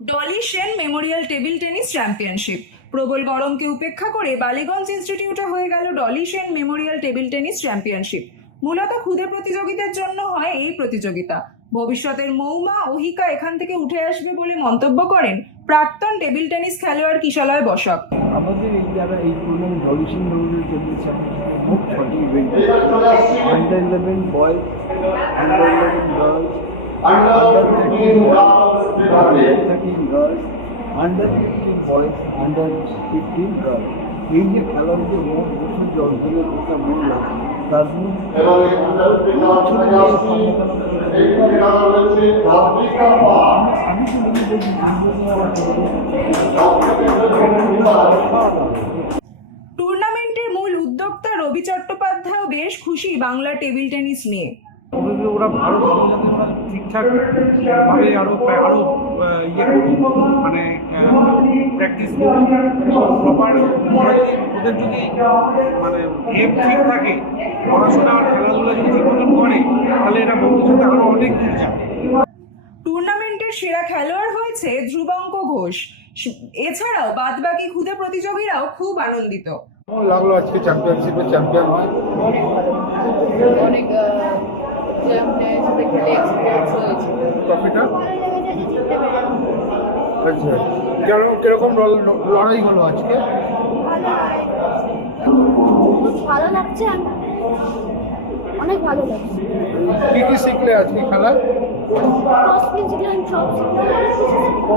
Dolly Sen Memorial table tennis championship. প্রবল গরমকে উপেক্ষা করে বালিগঞ্জ ইনস্টিটিউটে হয়ে গেল Dolly Sen Memorial table tennis championship. মূলত ক্ষুদে প্রতিযোগীদের জন্য হয় এই প্রতিযোগিতা। ভবিষ্যতের মৌমা অহিকা এখান থেকে উঠে আসবে বলে মন্তব্য করেন প্রাক্তন টেবিল টেনিস খেলোয়াড় কিশলয় বসাক। আমাদের এই জায়গায় এই tournament Dolly Sen Memorial table championship মোট 6টি event, under 11 boys, under 11 girls, under 13 girls, under 15 boys, under 15 girls. এই যে খেলাধুলো মোট বছর যে অঞ্চলের কথা বললাম তার মধ্যে টুর্নামেন্টের মূল উদ্যোক্তা রবি চট্টোপাধ্যায়ও বেশ খুশি বাংলা টেবিল টেনিস নিয়ে। ওরা আরো ঠিকঠাক ভাবে আরো ইয়ে করুক, মানে প্র্যাকটিস করুক প্রপার। ওদের যদি মানে এম ঠিক থাকে, পড়াশোনা আর খেলাধুলা যদি ঠিক মতন করে, তাহলে এটা ভবিষ্যতে আরো অনেক দূর যাবে। টুর্নামেন্টের সেরা খেলোয়াড় হয়েছে ধ্রুবঙ্ক ঘোষ। এছাড়াও বাদবাকি ক্ষুদে প্রতিযোগীরাও খুব আনন্দিত। কেমন লাগলো আজকে চ্যাম্পিয়নশিপে চ্যাম্পিয়ন হয়? অনেক সাথে খেলে এক্সপিরিয়েন্স হয়েছে। ট্রফিটা আচ্ছা, কিরকম লড়াই হলো আজকে? ভালো লাগছে, অনেক ভালো লাগছে। কি কি শিখলে আজকে খেলা? ফার্স্ট প্রিন্সিপাল সব